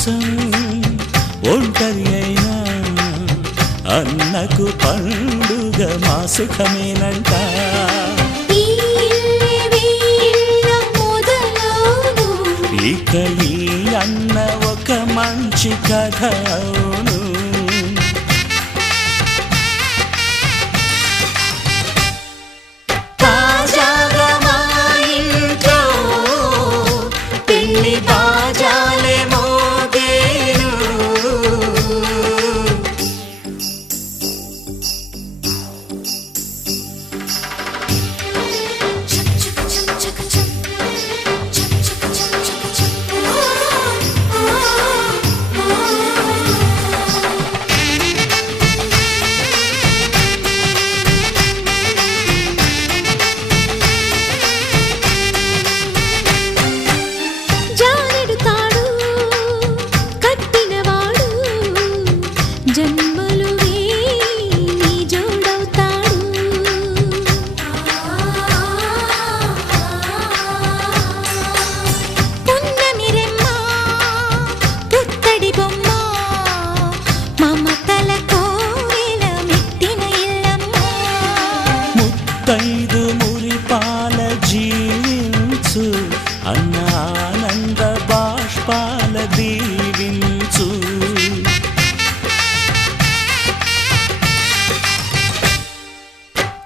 కోసం ఒంటరి అయినా అన్నకు పండుగ మా సుఖమేనంట. ఇక ఈ అన్న ఒక మంచి కథ అవును. తాజాగా మా ఇంట్లో పెళ్లి బాజాలే మోగేను. ముత్తైదు మురిపాల జీవించు అన్న ఆనంద బాష్పాల దీవించు.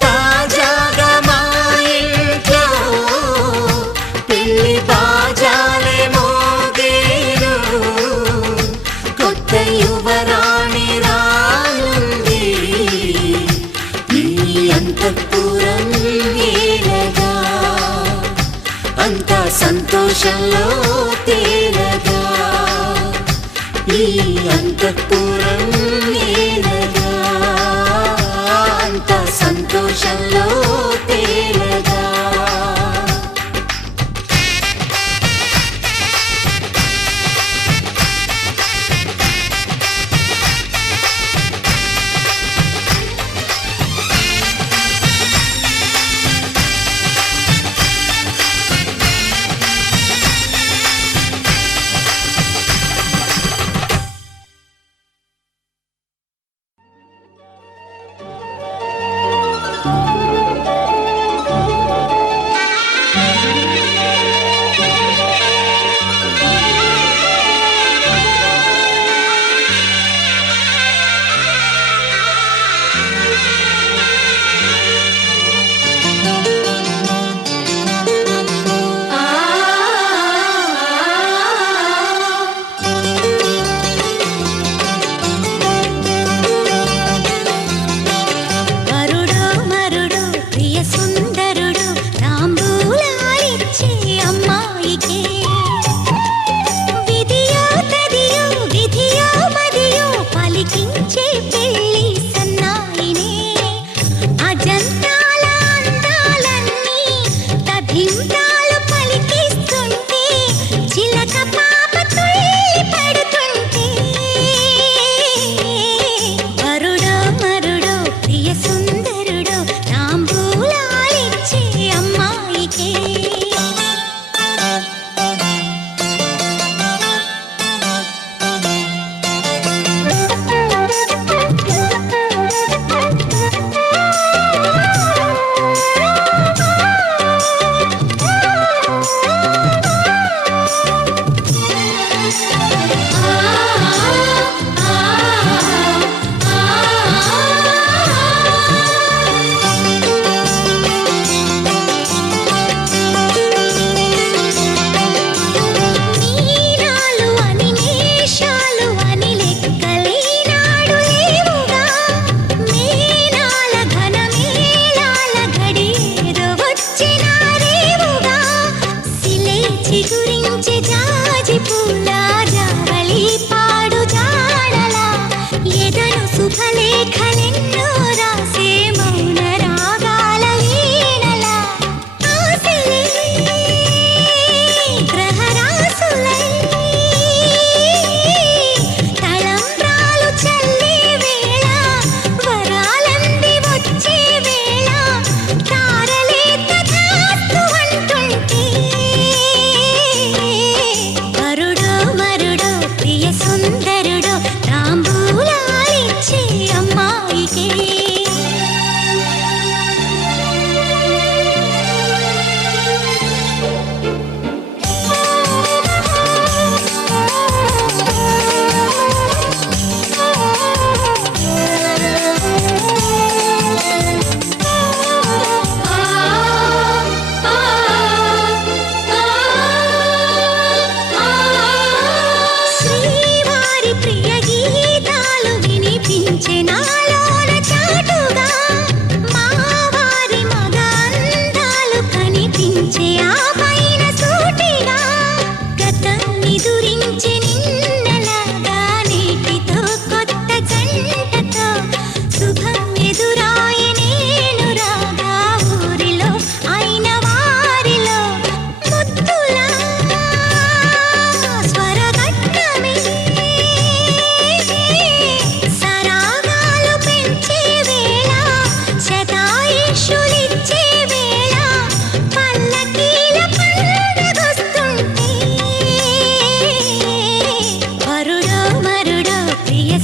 తాజాగా మా ఇంట్లో పెళ్లి బాజాలే మోగేను. కొత్త యువరాణి రానుంది ఈ అంతఃపురం ఏలగా. అంతా సంతోషంలో తేలగా ఈ అంతఃపురం ఏలగా. అంతా సంతోషంలో తేలగా.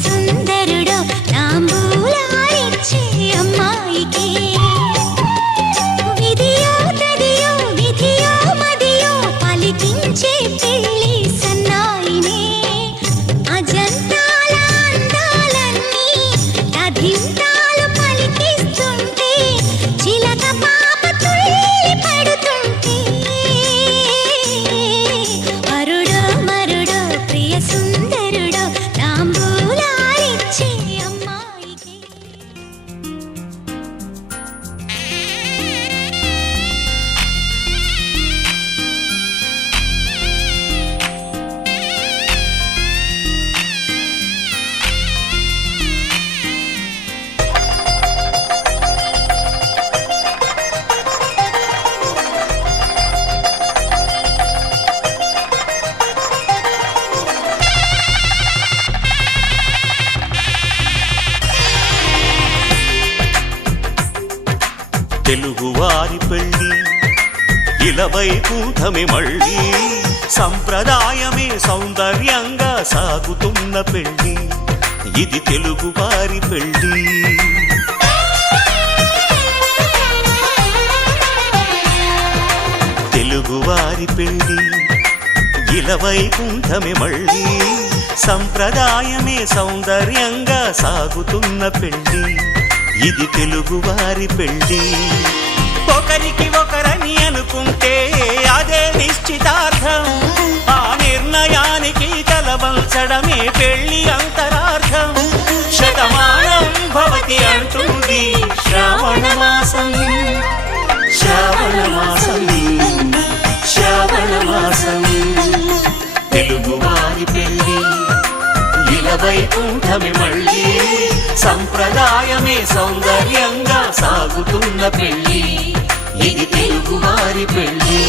సుందరుడు తాంబూలాలిచ్చే అమ్మాయికి విధియో తదియో విధియో మదియో పలికించే పెళ్లి సన్నాయినే అజంతాల అందాలన్నీ తధింతాలు పలికిస్తుంటే చిలక పాప తుళ్ళి పడుతుంటే వరుడో మరుడో ప్రియ సుందరుడో తాంబూలాలిచ్చే అమ్మాయికి తెలుగువారి పెళ్ళి ఇలవైకుంఠమే మళ్ళీ సంప్రదాయమే సౌందర్యంగా సాగుతున్న పెళ్ళి ఇది తెలుగువారి పెళ్ళి తెలుగువారి పెళ్ళి ఇలవైకుంఠమే మళ్ళీ సంప్రదాయమే సౌందర్యంగా సాగుతున్న పెళ్ళి ఇది తెలుగువారి పెళ్ళి ఒకరికి ఒకరని అనుకుంటే అదే నిశ్చితార్థం ఆ నిర్ణయానికి తలవంచడమే పెళ్ళి అంతరార్థం శతమానం భవతి అంటుంది శ్రావణ మాసం శ్రావణ మాసం శ్రావణ మాసం తెలుగువారి పెళ్ళి ఇలవైకుంఠమే మళ్ళీ సంప్రదాయమే సౌందర్యంగా సాగుతున్న పెళ్ళి ఇది తెలుగువారి పెళ్ళి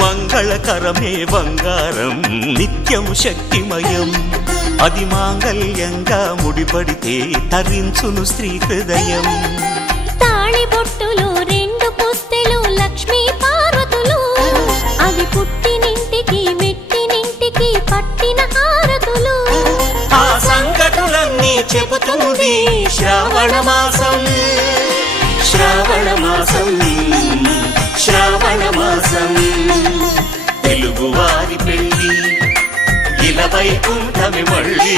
మంగళకరమే బంగారం నిత్యం శక్తిమయం అది మాంగళ్యంగా ముడిపడితే తరించును స్త్రీ హృదయం తాళి బొట్టులో రెండు పుస్తెలు లక్ష్మీ పార్వతులు అవి పుట్టినింటికి మెట్టినింటికి పట్టిన హారతులు ఆ సంగతులన్నీ చెబుతుంది శ్రావణ మాసం శ్రావణ మాసం శ్రావణ మాసం తెలుగువారి పెళ్ళి ఇలవైకుంఠమే మళ్ళీ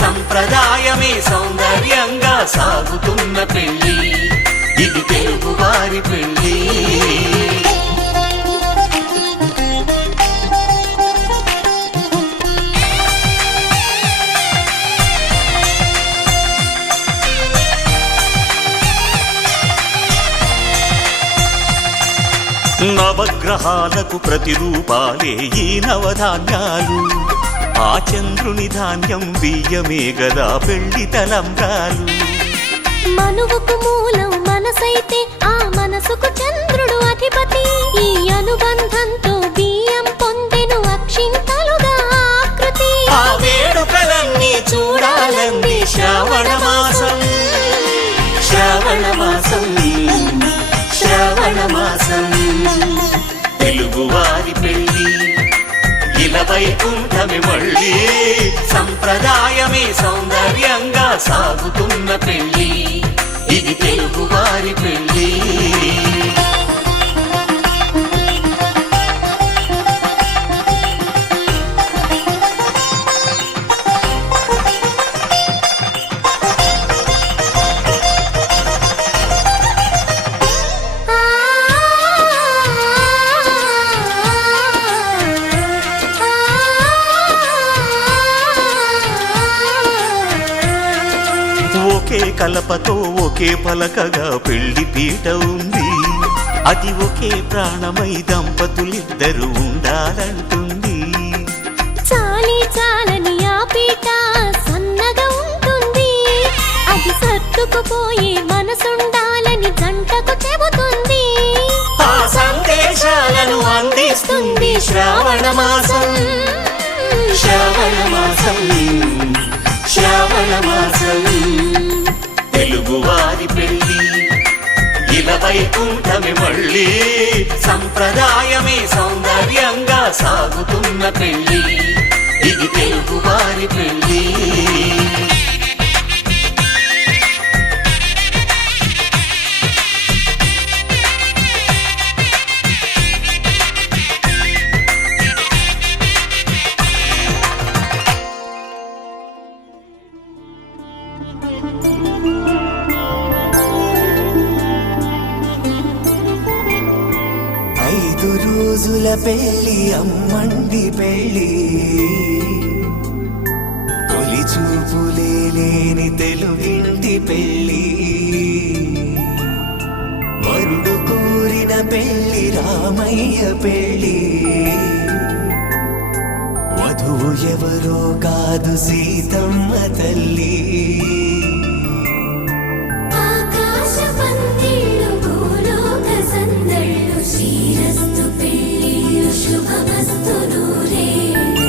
సంప్రదాయమే సౌందర్యంగా సాగుతున్న పెళ్ళి ఇది తెలుగువారి పెళ్ళి నవగ్రహాలకు ప్రతిరూపాలే ఈ నవధాన్యాలు ఆ చంద్రుని ధాన్యం బియ్యమే గదా పెళ్లి తలంబ్రాలు మనువుకు మూలం మనసైతే ఆ మనసుకు చంద్రుడు అధిపతి ఈ అనుబంధంతో బియ్యం పొందెను అక్షింతలుగా ఆకృతి ఆ వేడుకలన్నీ చూడాలంది శ్రావణ మాసం శ్రావణ మాసం శ్రావణ మాసం తెలుగువారి పెళ్ళి ఇలవైకుంఠమే మళ్ళీ సంప్రదాయమే సౌందర్యంగా సాగుతున్న పెళ్ళి ఇది తెలుగువారి పెళ్ళి ఒకే కలపతో ఒకే పలకగా పెళ్లి పీట ఉంది అది ఒకే ప్రాణమై దంపతులిద్దరు ఉండాలంటుంది చాలి చాలని ఆ పీట సర్దుకుపోయే మనసుండాలని జంటకు చెబుతుంది. ఆ సందేశాలను అందిస్తుంది శ్రావణ మాసం. శ్రావణ మాసం, శ్రావణ మాసం. తెలుగువారి పెళ్ళి ఇలా వైకుంఠమి మళ్ళీ, సంప్రదాయమే సౌందర్యంగా సాగుతున్న పెళ్ళి, ఇది తెలుగువారి పెళ్ళి. 5 రోజుల పెళ్ళి అమ్మండి పెళ్ళి, తొలి చూపులే లేని తెలుగింటి పెళ్ళి, వరుడు కోరిన పెళ్ళి రామయ్య పెళ్ళి, వధువు ఎవరో కాదు సీతమ్మ తల్లి. శ్రీరస్తు పెళ్ళిళ్ళు శుభమస్తు నూరేళ్ళు.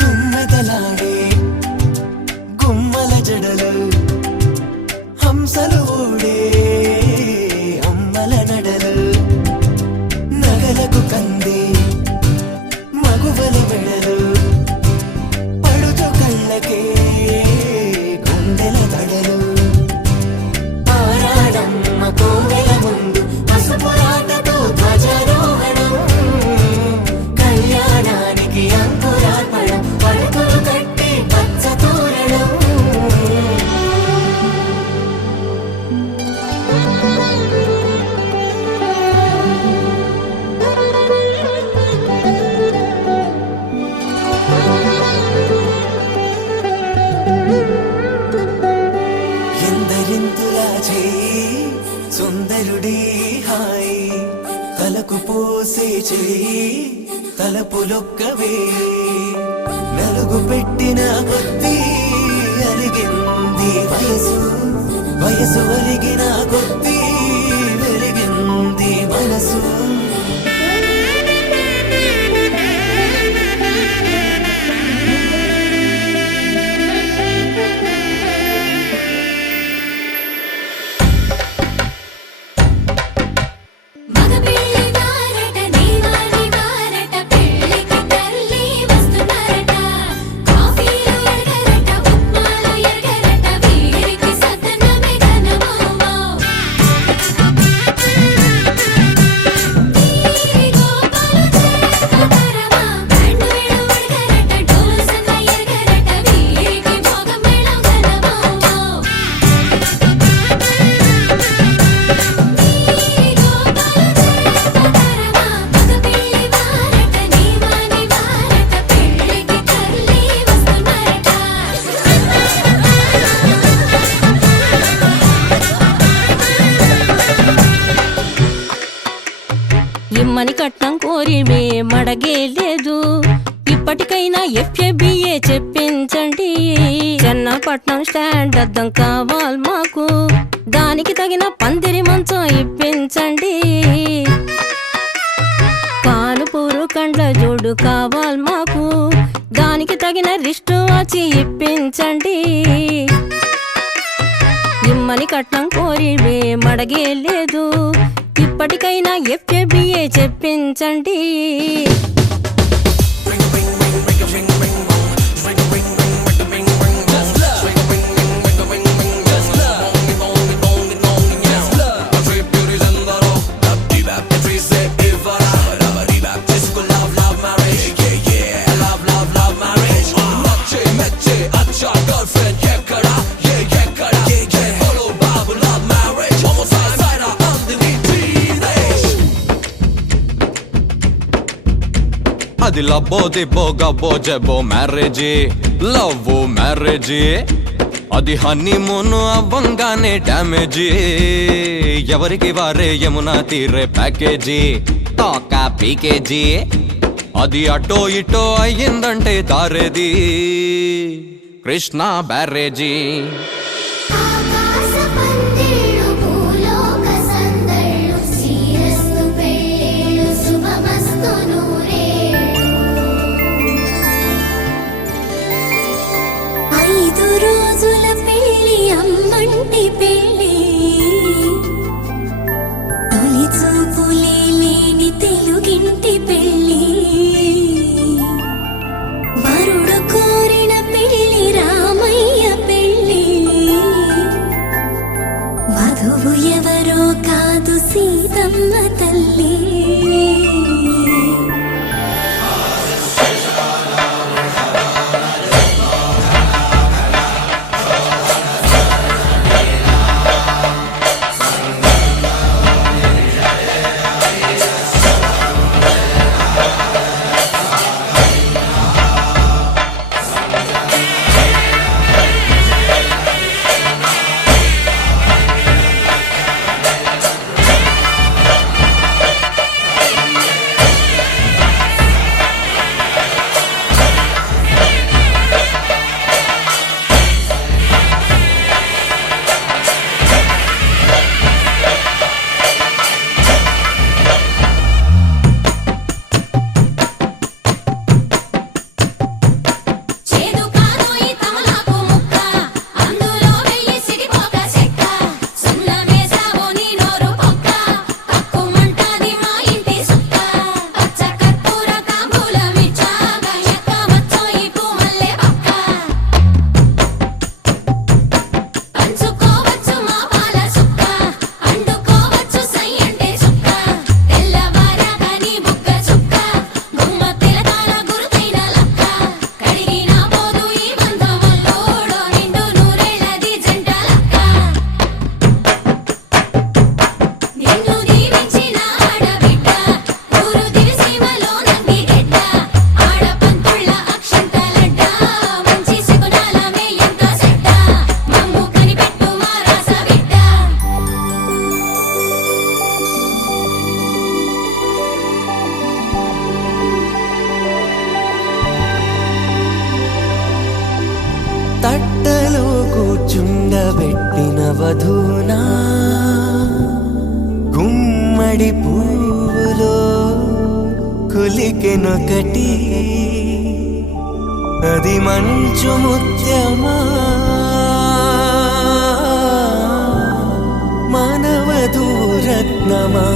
తుమ్మెదలాడే గుమ్మల జడలు, హంసలు ఊడే అమ్మల నడలు, నగలకు కందే మగువల మెడలు, పడుచు కళ్ళకే గుండెల దడలు, ఆరాడమ్మ కోవెల ముందు పసుపురాటతో ధ్వజారోహణం, కళ్యాణానికి అంకురార్పణం, పడుకులు కట్టి పచ్చ తోరణం. ఎందరింతులా చేయి సుందరుడి హాయి, తలకు పోసే చేయి తలపులొక్కవే, నలుగు పెట్టిన కొద్దీ అలిగింది వయసు, వయసు ఒలిగిన కొద్దీ వెలిగింది మనసు. ఇమ్మని కట్నం కోరి మడగే లేదు, ఇప్పటికైనా FABA చెప్పించండి. చెన్నపట్నం స్టాండ్ అద్దం కావాలి మాకు, దానికి తగిన పందిరి మంచం ఇప్పించండి. కానుపూరు కండ్ల జోడు కావాలి మాకు, దానికి తగిన రిస్ట్ వాచి ఇప్పించండి. ఇమ్మని కట్నం కోరి మడగే లేదు, ఇప్పటికైనా FABA చెప్పించండి. అది లబ్బో దిబ్బో గబ్బో జబ్బో మ్యారేజీ, లవ్ మ్యారేజీ, అది హనీమూన్ అవ్వంగానే డ్యామేజీ. ఎవరికి వారే యమునా తీరే ప్యాకేజీ తోక పీకేజీ అది అటో ఇటో అయ్యిందంటే దారేది కృష్ణా బ్యారేజీ ఆకాశ పందిళ్ళు భూలోక సందళ్ళు శ్రీరస్తు పెళ్ళిళ్ళు శుభమస్తు నూరేళ్ళు 5 రోజుల పెళ్ళి అమ్మంటి పెళ్ళి తొలి చూపులే లేని తెలుగింటి పెళ్ళి వరుడు కోరిన పెళ్ళి రామయ్య పెళ్ళి వధువు ఎవరో కాదు సీతమ్మ తల్లి చేదు కాదు ఈ తమలాకు ముక్క అందులో వెయ్యి సిడిపోక చెక్క సున్నమేసావో నీ నోరు పొక్క కక్కుమంటది మా ఇంటి సుక్క పచ్చ కర్పూర తాంబూలమిచ్చాక ఎక్క వచ్చో ఈ పూమల్లె పక్క పంచుకోవచ్చు మా పాల సుక్క అండుకోవచ్చు సై అంటే సుక్క తెల్లవారాక నీ బుగ్గ చుక్క గుమ్మ తిలకాల గురుతైన లక్క కడిగిన పోదు ఈ బంధమల్లోడో నిండు నూరేళ్ళది జంట లక్క నిన్ను దీవించిన ఆడబిడ్డ ఊరు దివిసీమలో నంది గెడ్డ ఆడపంతుళ్ళ అక్షంతలడ్డ మంచి సుగుణాలమే ఎంత సెడ్డ మమ్ము కనిపెట్టు మా రాస బిడ్డ తట్టలో కూర్చుండబెట్టిన వధూనా గుమ్మడి పువ్వులో కులికెనొకటి అది మంచు ముత్యమా మానవధూరత్నమా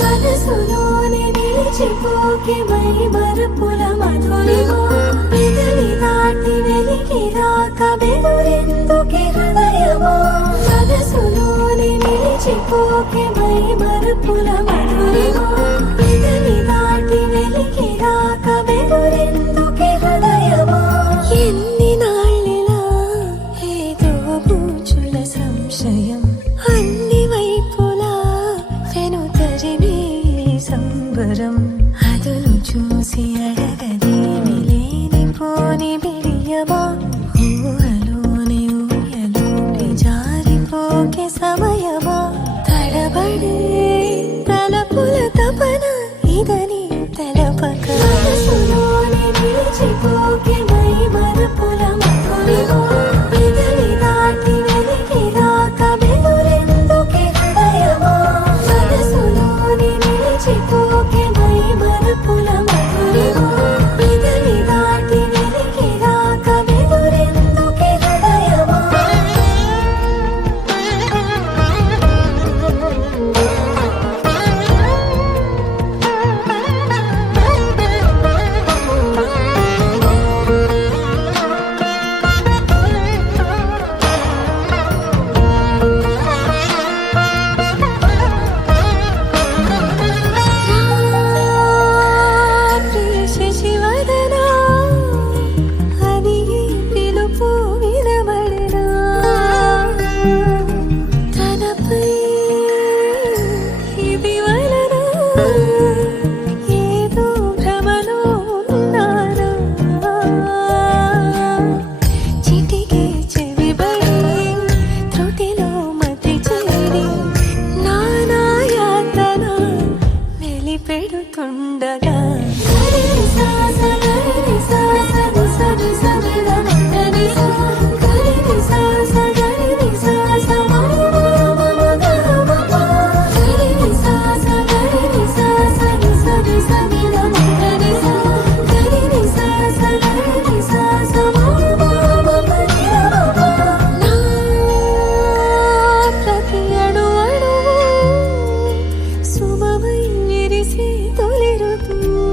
మనసులోనే నిలిచిపోకే మై మరుపుల మధురిమా పెదవి దాటి వెలికి రాక బెదురెందుకే హృదయమా మనసులోనే నిలిచిపోకే మై మరుపుల మధురిమా పెదవి దాటి వెలికి రాక బెదురెందుకే హృదయమా ఎన్ని నాళ్ళిలా ఏదో పూచుల ఇదని తెలపక మనసులోనే నిలిచిపోకే మై మరపుల మధురిమో పెదవి దాటి వెలికి రాక బెదురెందుకే హృదయమో మనసులోనే నిలిచిపోకే మై మరపుల మధురిమో పెదవి దాటి వెలికి రాక బెదురెందుకే హృదయమో శశివదనా అని పిలుపు వినబడనా తనపై ఇది వలన ఏదో భ్రమలో ఉన్నానా చిటికే చెవిబడి త్రుటిలో మతి చేరి నానాయాతన వెలిపెడుతుండగా ప్రతి అణు అణువు శుభమై విరిసే తొలి ఋతువు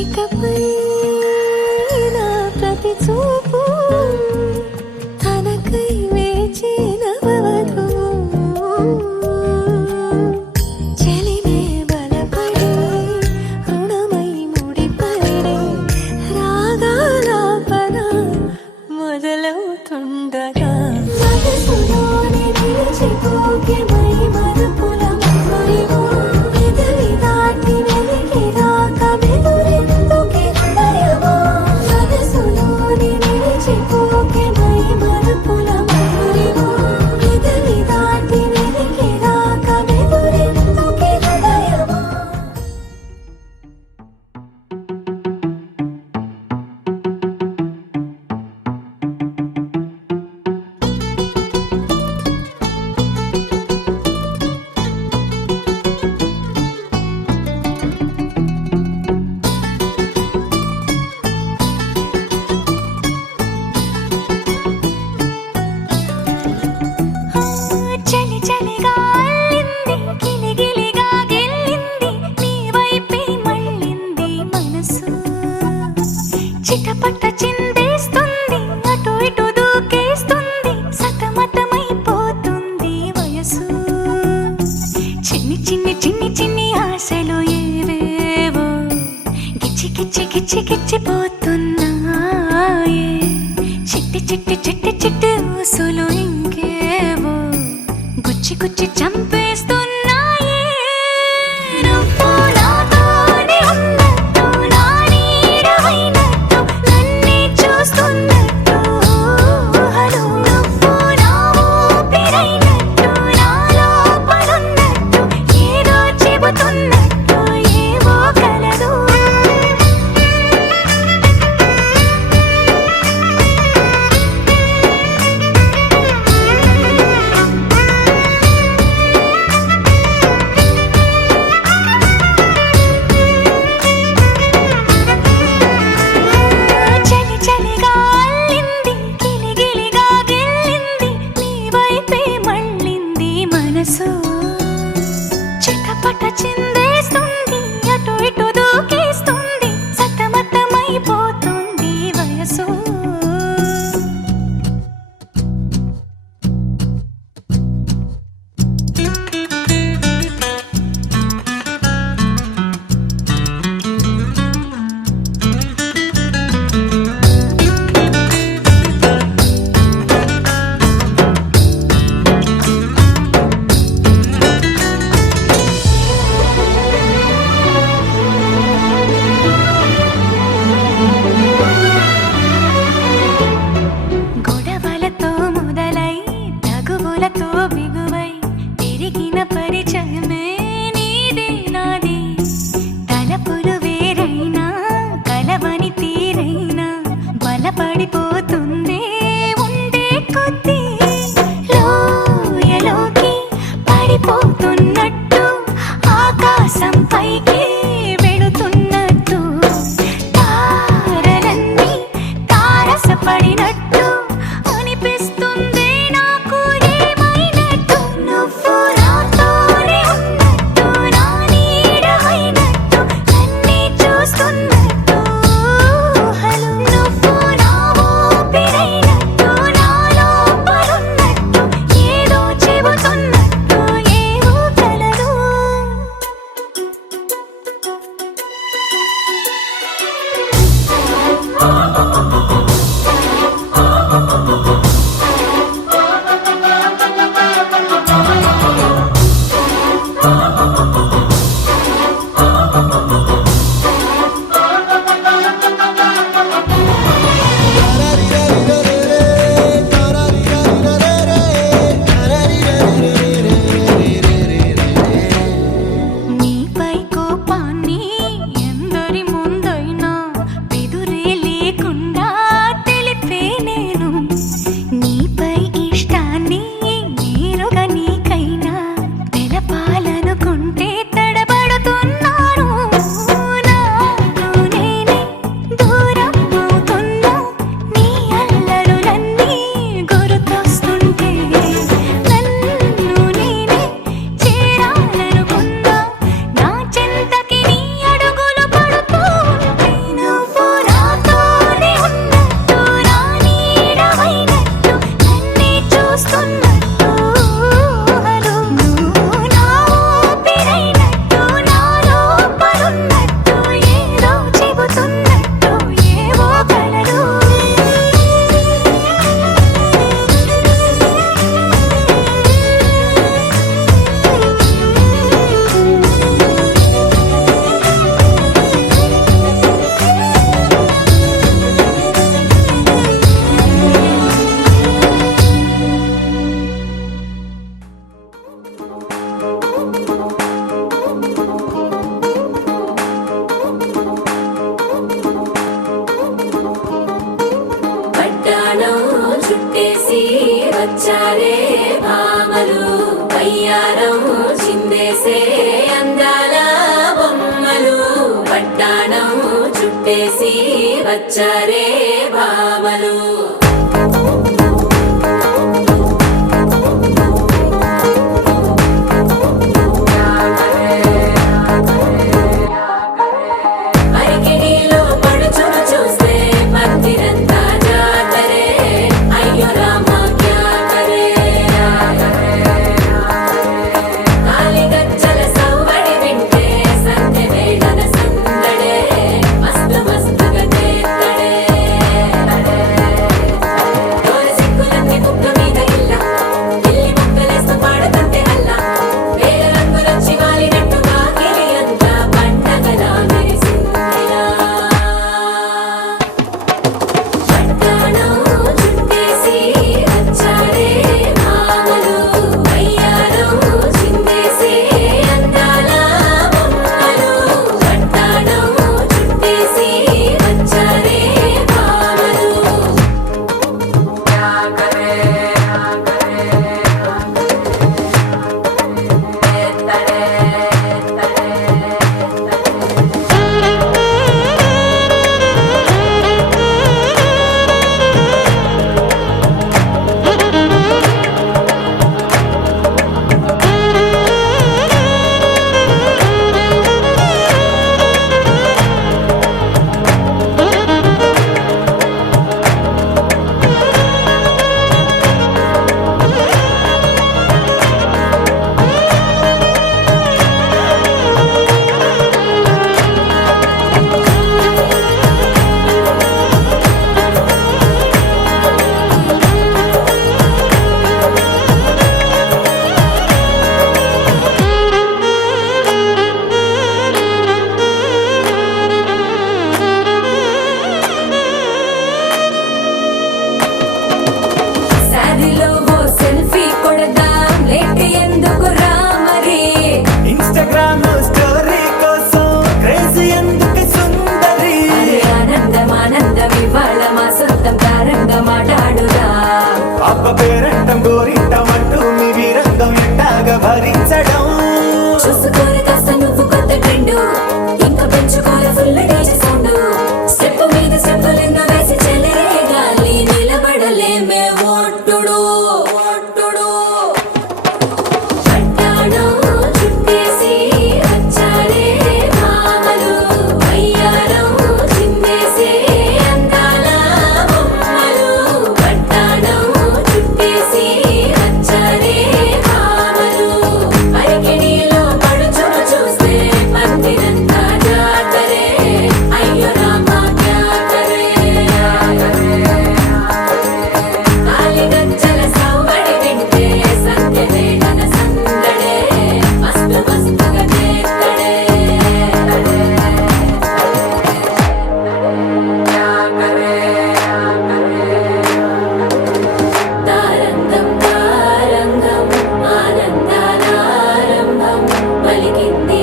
ఇకపై నా ప్రతి చూపు తనకై వేచి నవవధువు చెలిమే బలపడి రుణమై ముడిపడి రాగాలాపన మొదలవుతుండగా మనసులోనే నిలిచిపోకే మై మరపుల మధురిమో పెదవి దాటి వెలికి రాక బెదురెందుకే హృదయమో మనసులోనే నిలిచిపోకే మై మరపుల మధురిమో పెదవి దాటి వెలికి రాక బెదురెందుకే హృదయమో చలి చలిగా అల్లింది గిలిగిలిగా గెల్లింది నీ వైపే మళ్ళింది మనసు చిటపట చిందేస్తుంది అటు ఇటు దూకేస్తుంది సతమతమైపోతుంది వయసు చిన్ని చిన్ని చిన్ని చిన్ని ఆశలు ఏవేవో గిచ్చి గిచ్చి గిచ్చి గిచ్చిపోతున్నాయే చిట్టి చిట్టి చిట్టి చిట్టి ఊసులు ఇంకేవో గుచ్చి గుచ్చి చంపేస్తున్నాయే నువ్వు నాతోనే ఉన్నట్టు నా నీడవైనట్టు నన్నే చూస్తున్నట్టు ఊహలు నువ్వు నా ఊపిరైనట్టు నా లోపలున్నట్టు ఏదో చెబుతున్నట్టు ఏవో కలదు పడిపోతుంది ఉండే కొద్దీ లోయలోకి పడిపోతున్నట్టు ఆకాశం పైకి వెళుతున్నట్టు తారలన్నీ తారసపడినట్టు అనిపిస్తుంది నాకు ఏమైనట్టు నువ్వు నాతోనే ఉన్నట్టు నా నీడవైనట్టు నన్నే చూస్తున్నట్టు ఊహలు నువ్వు నా ఊపిరైనట్టు నా లోపలున్నట్టు ఏదో చెబుతున్నట్టు ఏవో కలలు నీపై కోపాన్ని ఎందరి ముందైనా బెదురే లేకుండా తెలిపే నేను నీపై ఇష్టాన్ని నేరుగా నీకైనా తెలపాలనుకుంటే తడబడుతున్నాను నాకు నేనే దూరం అవుతున్నా నీ అల్లరులన్నీ గుర్తొస్తుంటే నన్ను నేనే చేరాలనుకున్నా నా చెంతకి నీ అడుగులు పడుతూ ఉంటే నువ్వు నాతోనే ఉన్నట్టు నా నీడవైనట్టు నన్నే చూస్తున్నట్టు ఊహలు నువ్వు నా ఊపిరైనట్టు నా లోపలున్నట్టు ఏదో చెబుతున్నట్టు ఏవో కలలు పట్టాణం చుట్టేసి వచ్చారే భామలు పయ్యారం చిందేసే అందాల బొమ్మలు పట్టాణం చుట్టేసి వచ్చారే భామలు అరికిడిలో పడుచును చూస్తే పత్తిరంతా జాతరే అయ్యో రామ క్యా కరే కాలిగజ్జల సవ్వడి వింటే సంధ్య వేళన సందడే మస్తు మస్తుగా చేత్తడే ఆడాడురా అబ్బ పేరంటం గోరింటం అంటూ మీ వీరంగం ఎట్టాగా భరించడం చూసుకోరు కాస్త నువ్వు కొత్త ట్రెండ్ ఇంకా పెంచుకోరు ఫుల్ డీజే సౌండ్ స్టెప్ మీద స్టెప్పులెన్నో వేసి చెలరే గాలి నిలబడలేమే ఒట్టుడు ఒట్టుడు పట్టాణం చుట్టేసి వచ్చారే మామలు అయ్యారం చిందేసే అందాల బొమ్మలు పట్టాణం చుట్టేసి వచ్చారే మామలు అరికిడిలో పడుచును చూస్తే పత్తినంతా జాతరే అయ్యో రామా క్యా కరే కాలిగజ్జల సవ్వడి వింటే సంధ్యవేళన సందడే మస్తు మస్తుగా చేస్తడే తారంగం తారంగం ఆనందానారంభం పలికింది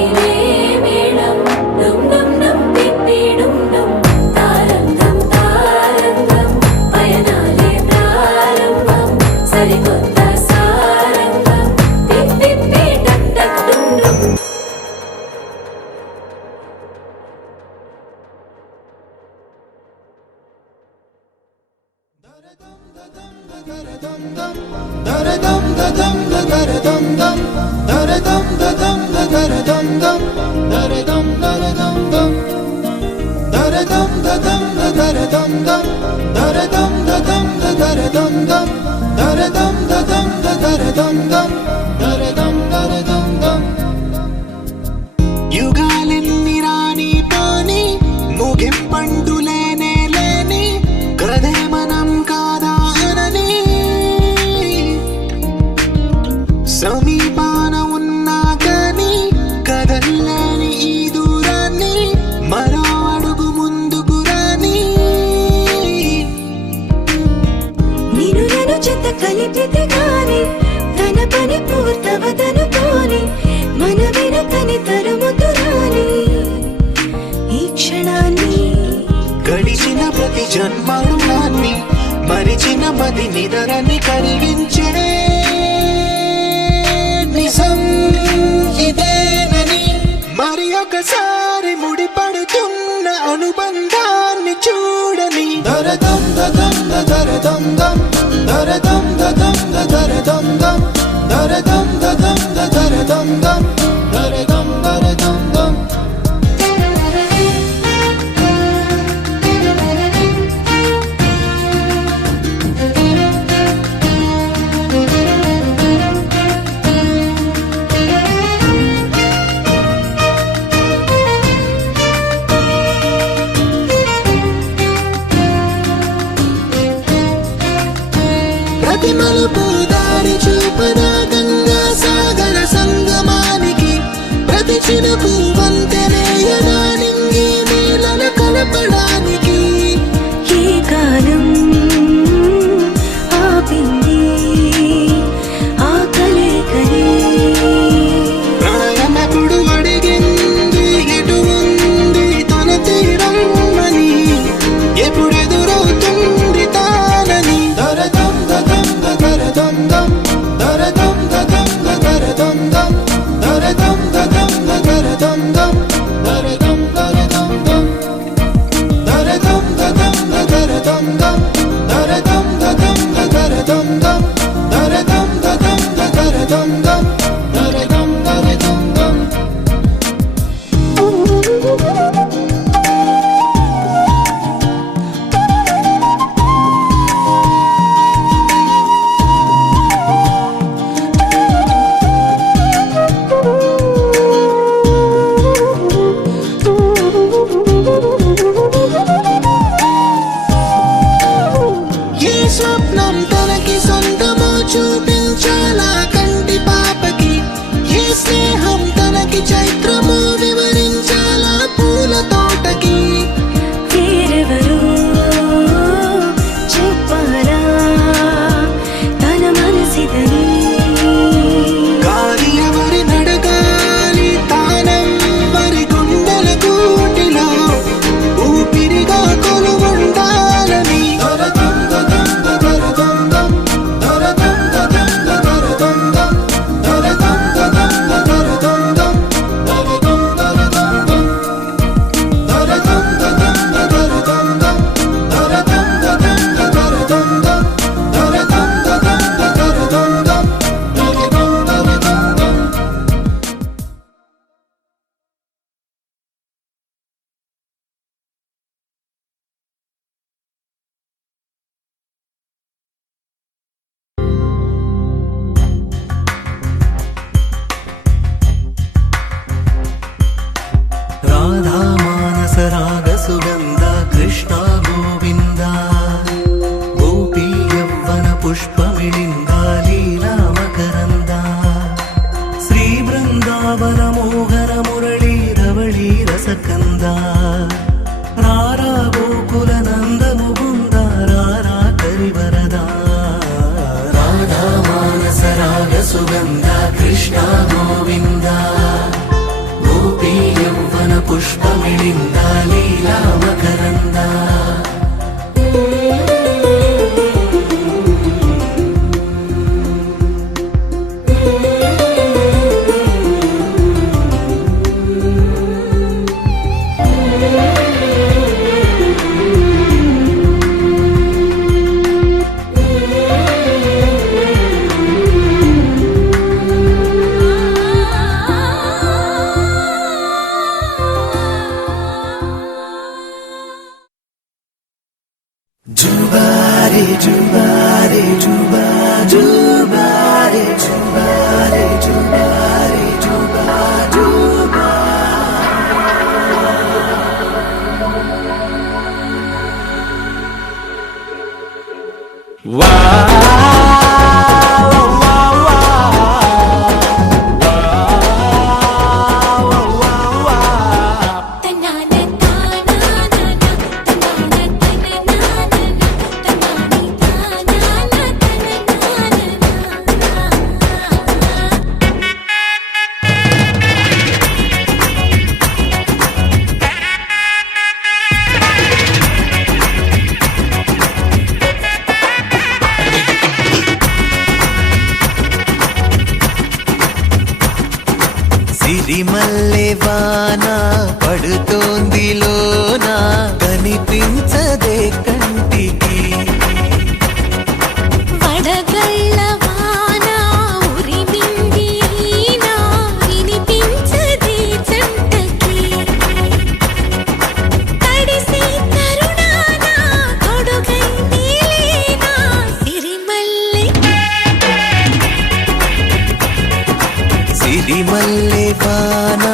మేళం డుమ్ డుమ్ డుమ్ తిప్పి డుమ్ డుమ్ తారంగం తారంగం పయనాలే ప్రారంభం సరికొత్త సారంగం తిప్పి టక్ టక్ డుమ్ డుమ్ యుగాలెన్ని రాని పోని ముగింపండు లేనే లేని కదే మనం కాదా అనని సమీపాన ఉన్నా కానీ కదల్లేని ఈ దూరాన్ని మరో అడుగు ముందుకు రాని నిన్ను చెత్త కలిపితే గాని తన పని పూర్తవదనుకోని మన వెనకని తరుముతురాని ఈ క్షణాన్ని గడిచిన ప్రతి జన్మరుణాన్ని మరిచిన మది నిదరని కరిగించే నిజం ఇదేనని మరి ఒకసారి ముడిపడుతున్న అనుబంధాన్ని చూడని దరదం దదం దరదం దం దరదం దదం దరదం దం దరదం దదం దరదం దం దరదం దరదం దం ప్రతి మలుపు దారి చూపదా గంగా సాగర సంగమానికి ప్రతి చినుకు వంతెనేయదా నింగి నీళ్ళ కలపడానికి ఏ కాలం ఆపింది ఆ కలయికలే ప్రళయమప్పుడు అడిగింది ఎటు ఉంది తన తీరమ్మని ఎప్పుడెదురవుతుంది తానని దరదం దదం దరదం దం దరదం దదం దరదం దం దరదం దదం దరదం దం దరదం దరదం దం దరదం దదం దరదం దం దరదం దదం దరదం దం దరదం దదం దరదం దం దరదం దరదం దం ఏ స్వప్నం తనకి సొంతమో చూపించాలా కంటి జుబారే జుబా జుబారే జుబారే జుబారే జుబా జుబా తన్నాన తానాన తన్నాన తననాన తన్నాని తానాన తననాన సిరిమల్లె వాన పడుతోంది లోన కనిపించదే కంటికి వడగళ్ళ వాన ఉరిమింది ఈనా వినిపించదే జంటకి తడిసి తరుణాన కొడుకై నీలేనా సిరిమల్లె వాన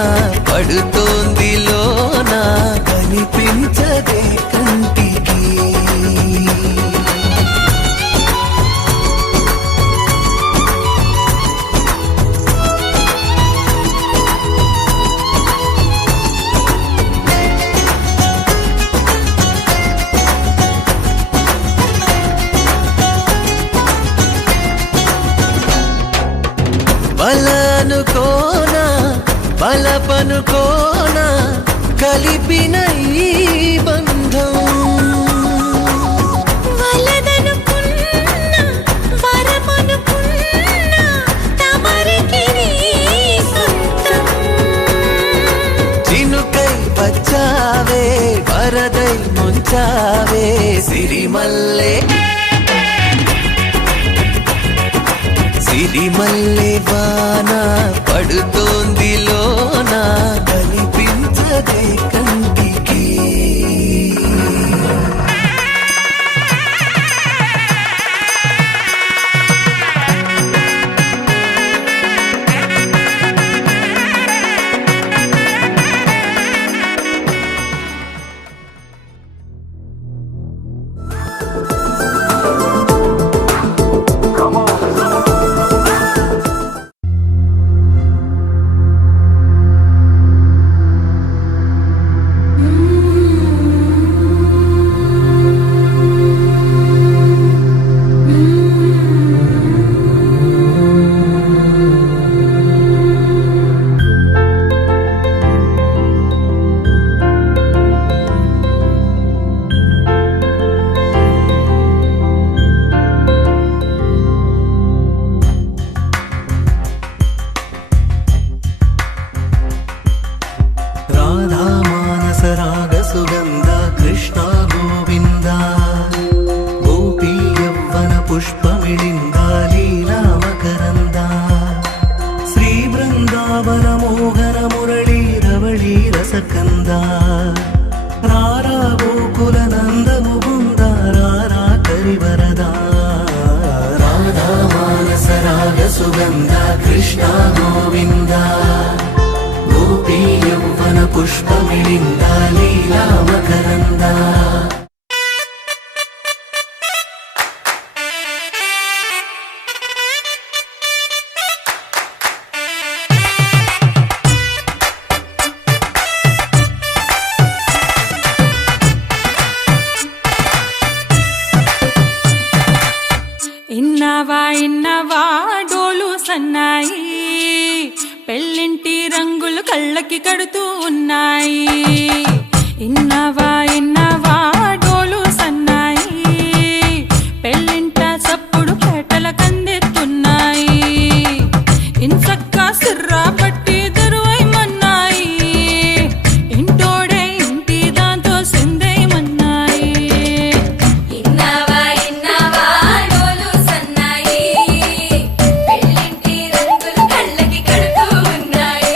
పడుతోంది లోన కనిపించదే కంటికి బలనుకోనా బలపనుకోనా కలిపిన ఈ బంధం వలదనుకున్నా వరమనుకున్నా తమరికి నీ సొంతం చినుకై వచ్చావే వరదై ముంచావే సిరిమల్లె సిరిమల్లె వాన పడుతోంది లోన కనిపించదే కంటికి రాధా మానస రాగ సుగంధ కృష్ణ గోవింద గోపీ యవ్వన పుష్పమిళింద లీలా మకరంద శ్రీ బృందావన మోహన మురళీ రవళీ రసకంద రారా గోకుల నంద ముకుంద రారా కరివరద రాధా మానస రాగ సుగంధ కృష్ణ గోవింద గోపీ యవ్వన పుష్పమిళింద లీలా మకరంద ఇన్నవా డోలు సన్నాయి పెళ్ళింటి రంగులు కళ్ళకి కడుతూ ఉన్నాయి. ఇన్నవా డోలు సన్నాయి పెళ్ళింట సప్పుడు పేటల కందెత్తున్నాయి. ఇన్సక్క సిర్రా పట్టి దరువై మన్నాయి ఇంటోడే ఇంటి దాంతో సిందై మన్నాయి. ఇన్నవా డోలు సన్నాయి పెళ్ళింటి రంగులు కళ్ళకి కడుతూ ఉన్నాయి.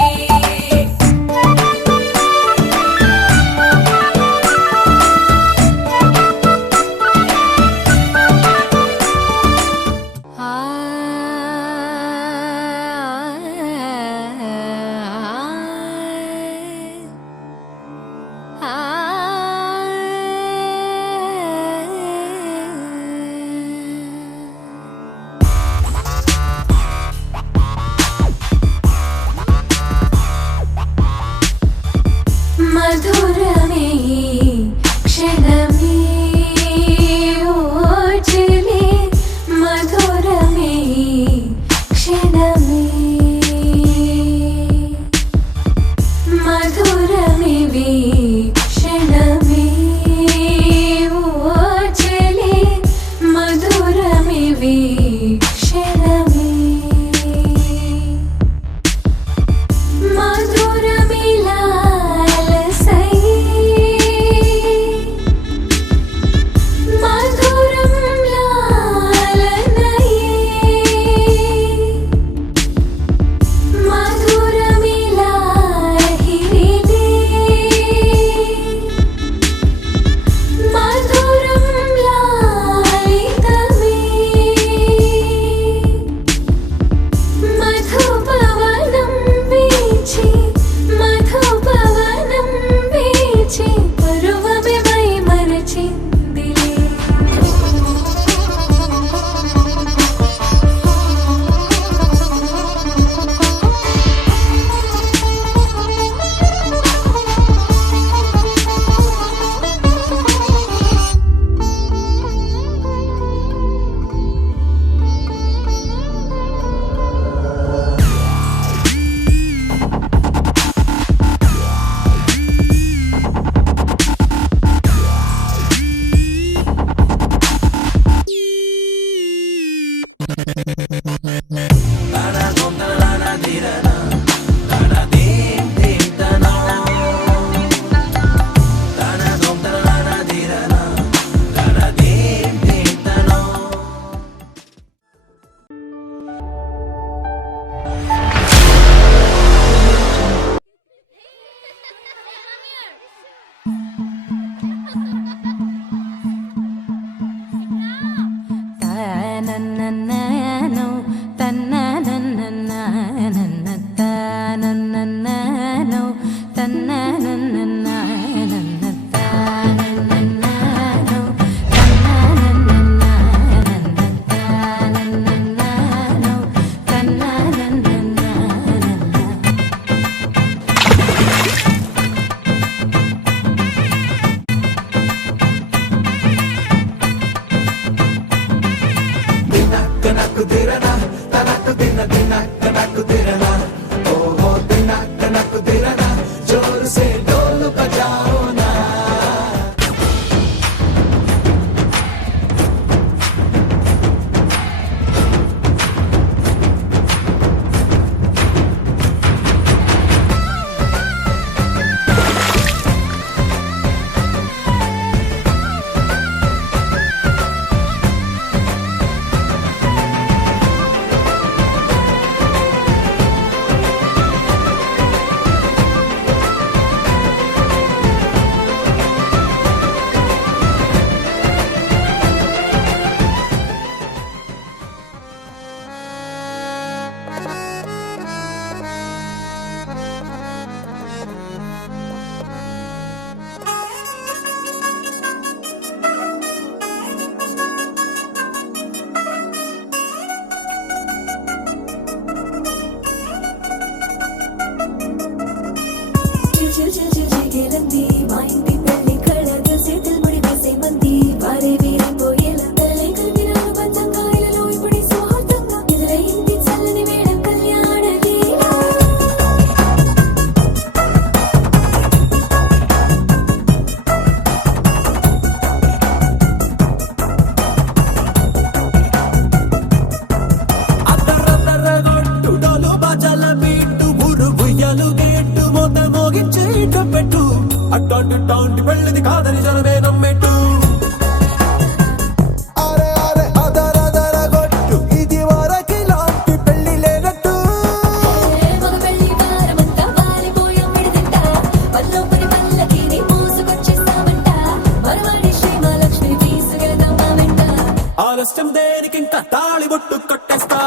ఆలస్యం దేనికి ఇంకా తాళి బొట్టు కొట్టేస్తా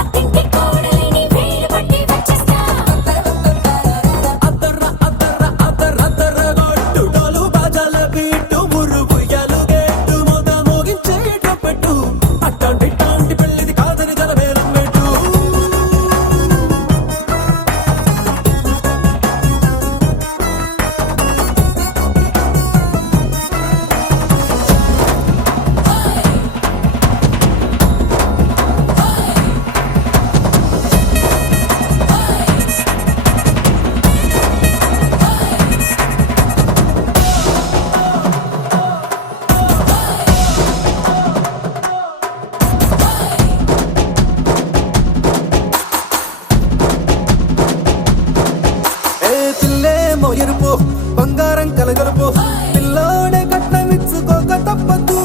అత్తింటి కోడలిని వేలు పట్టి వచ్చేస్తా అద్దర్ర అద్దర్ర అద్దర్ర అద్దర్ర గొట్టు డోలు బాజాల బీటు మురుగుయ్యలు గేటు మోత మోగించే ట్రంపెట్టు అట్టాంటి టాంటి పెళ్ళిది కాదని జనమేలం పెట్టు పిల్లేమో ఎరుపు బంగారం కలగలుపు పిల్లోడే కట్నమిచ్చుకోక తప్పదు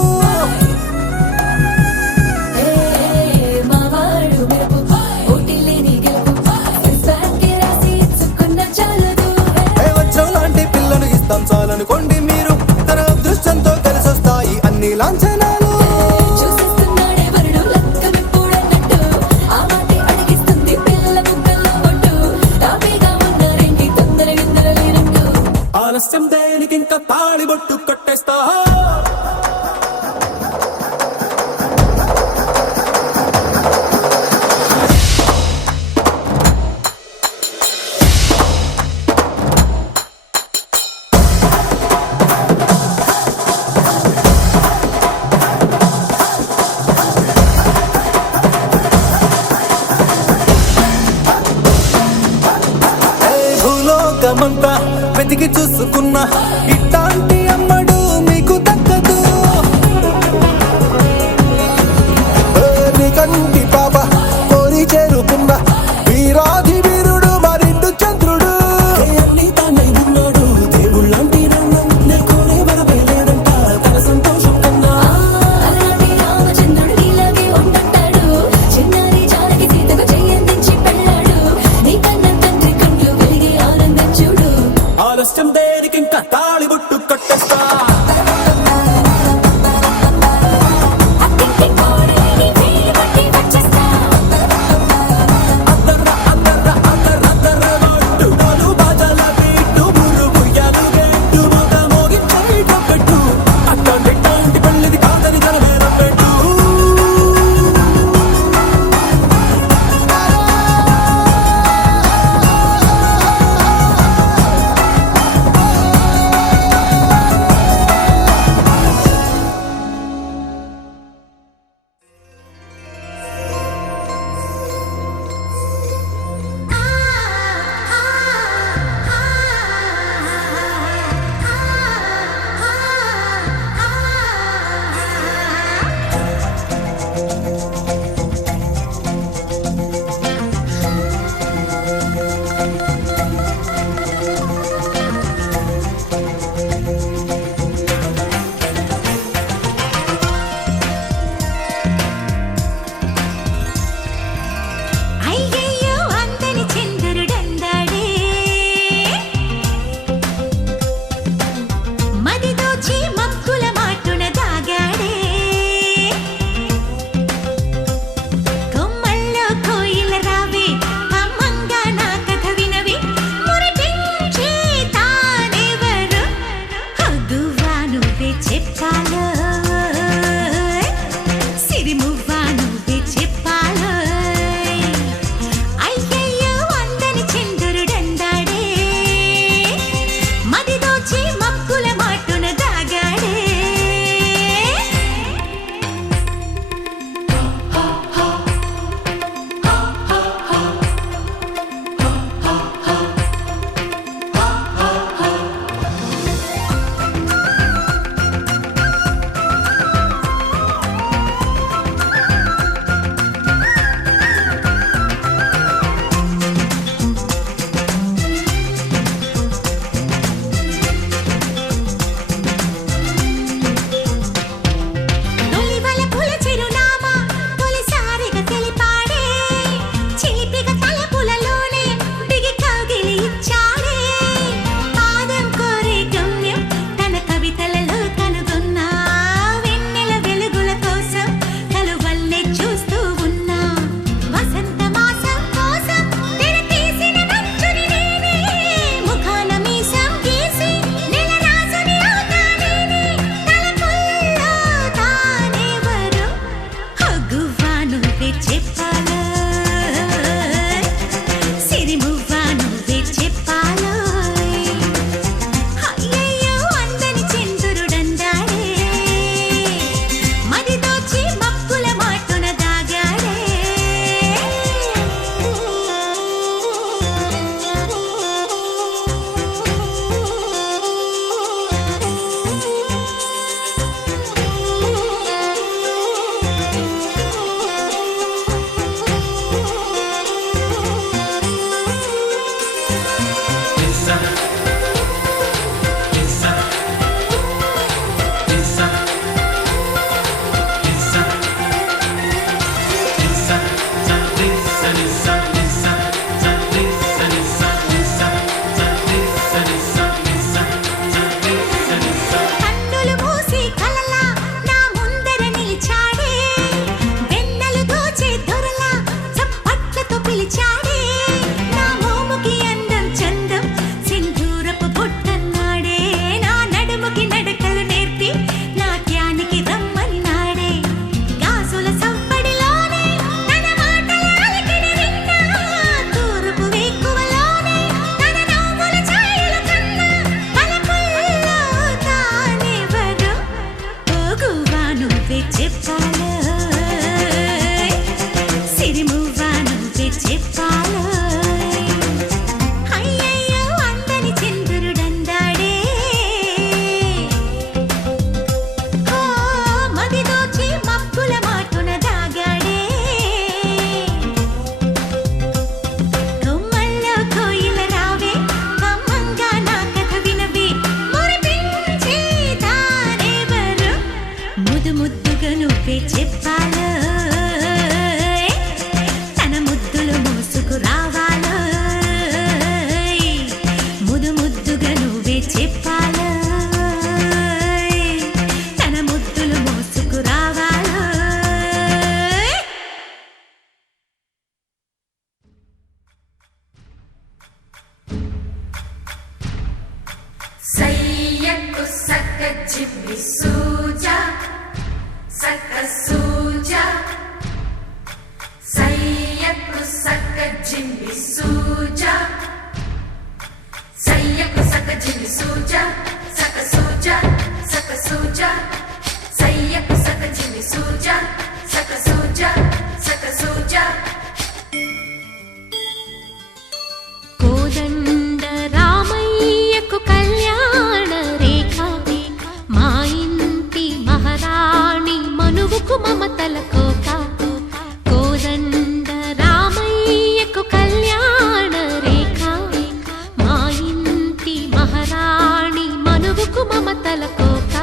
మావాడు మెరుపు ఓటిల్లేని గెలుపు ఇస్తాకే రాసి ఇచ్చుకున్న చాలదు వచ్చం లాంటి పిల్లను ఇస్తాం చాలనుకోండి మీరు తన అదృష్టంతో కలిసొస్తాయి అన్ని లాంఛనాలు చూసిస్తున్నాడే వరుడు లక్కమిప్పుడన్నట్టు ఆ మాటే అడిగిస్తుంది పిల్ల బుగ్గల్లో ఒట్టు తాపీగా ఉన్నారేంటి తొందర గిందర లేనట్టు ఆలస్యం దేనికి ఇంకా తాళి బొట్టు కొట్టేస్తా భూలోకమంతా వెతికి చూసుకున్నా ఇట్లాంటి అమ్మడు మీకు దక్కదు నీ కంటి పాప కోరి చేరుకున్న వీరాధి వీరుడు మరిండు చంద్రుడు అన్ని తానై ఉన్నాడు దేవుళ్ళంటి నన్ను నే కోరే వరమే లేదంట తన సంతోషం కన్నా అలాంటి రామచంద్రుడు నీలాగే ఉండంటాడు చిన్నారి జానకి సీతకు చెయ్యందించి పెళ్ళాడు నీ కన్న తండ్రి కంట్లు వెలిగి ఆనందం చూడు ఆలస్యం దేనికి ఇంకా తాళి బొట్టు కొట్టేస్తా అత్తింటి కోడలిని వేలు పట్టి వచ్చేస్తా అద్దర్ర అద్దర్ర అద్దర్ర అద్దర్ర గొట్టు డోలు బాజాల బీటు మురుగుయ్యలు గేటు మోత మోగించే ట్రంపెట్టు అట్టాంటి టాంటి పెళ్ళిది కాదని జనమేలం పెట్టు అయ్యయ్యో అందని చంద్రుడందాడే మదిదోచి మక్కుల మాటున దాగాడే కొమ్మల్లో కోయిల రావే అమ్మంగా నా కథ వినవి మురిపించే తానెవరు హద్దువా నువ్వే చెప్పాలో సిరిమువ్వా నువ్వే చెప్పాలో అయ్యయ్యో అందని చంద్రుడందాడే మదిదోచి మక్కుల మాటున దాగాడే నువ్వే చెప్పాలో తన ముద్దులు మోసుకు రావాలో ముద్దు ముద్దుగా నువ్వే చెప్పాలో తన ముద్దులు మోసుకు రావాలో సయ్యకు సక్క జిమ్మి సూజా సక్క సూజా సయ్యకు సక్క జిమ్మి సూజా సయ్యకు సక్క జిమ్మి సూజా సక్క సూజా సక్క సూజా సయ్యకు సక్క జిమ్మి సూజా సక్క సూజా సక్క సూజా కోదండ రామయ్యకు కళ్యాణ రేఖ మా ఇంటి మహారాణి మనువుకు మమతల కోక కోదండ రామయ్యకు కళ్యాణ రేఖ మా ఇంటి మహారాణి మనువుకు మమతల కోక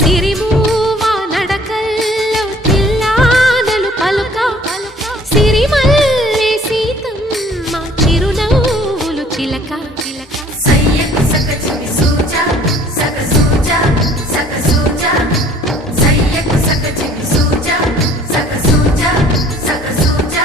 సిరిమూవ నడకల్లో తిల్లానలు పలుక సిరిమల్లె సీతమ్మ చిరునవ్వులు చిలక సయ్యకు సక్క జిమ్మి సూజా సక్క సూజా సక్క సూజా సయ్యకు సక్క జిమ్మి సూజా సక్క సూజా సక్క సూజా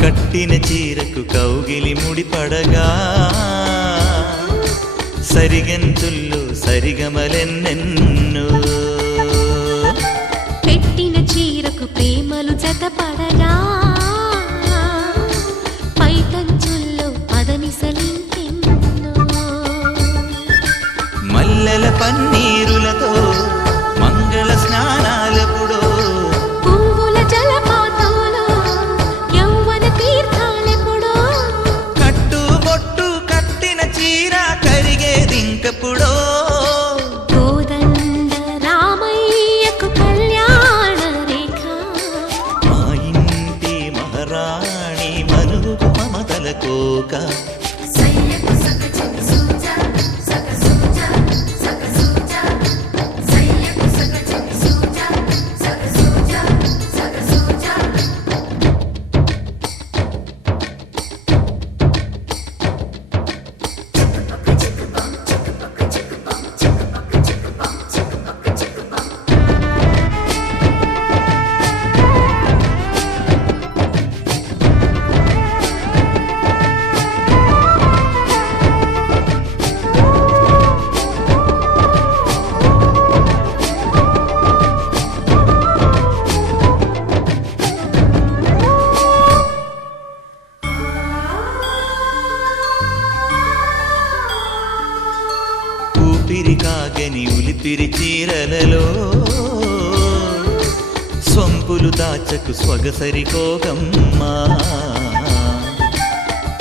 కట్టిన చీరకు కౌగిలి ముడిపడగా సరిగంతుల్లో సరిగమలెన్నెన్నో పెట్టిన చీరకు ప్రేమలు జతపడగా పైటంచుల్లో పదనిసలింకెన్నో మల్లెల పన్నీరులతో మంగళ స్నానాలెప్పుడో పువ్వుల జలపాతంలో యౌవన తీర్థాలెప్పుడో కట్టుబొట్టు కట్టిన చీర కరిగేదింకప్పుడో కోదండ రామయ్యకు కళ్యాణ రేఖ మా ఇంటి మహారాణి మనువుకు మమతల కోక సయ్యకు సక్క జిమ్మి సూజా సక్క సూజా సక్క సూజా సయ్యకు సక్క జిమ్మి సూజా సక్క సూజా సక్క సూజా ఊపిరి కాగని ఉలిపిరి చీరలలో సొంపులు దాచకు స్వగసరి కోగమ్మా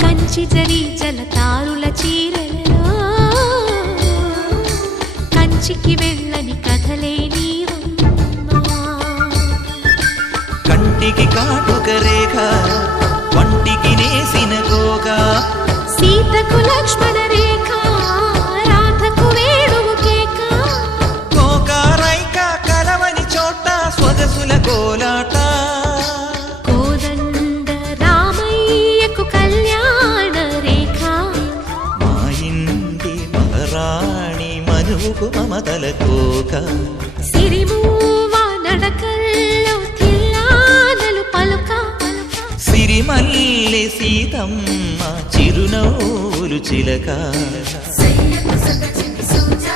కంచి జరి జలతారుల చీరలలో కంచికి వెళ్ళని కథలే నీవమ్మా కంటికి కాటుక రేఖ వంటికి నేసిన కోగా సీతకు లక్ష్మణ రేఖ రాధకు వేణువు కేక కోకారైక కలవని చోట స్వగసుల కోలాట కోదండ రామయ్యకు కళ్యాణ రేఖ మా ఇంటి మహారాణి మనువుకు మమతల కోక సిరిమూవ నడకల్లో తిల్లానలు పలుక సిరిమల్లె సీతమ్మ చిరునవ్వులు చిలక సయ్యకు సక్క జిమ్మి సూజా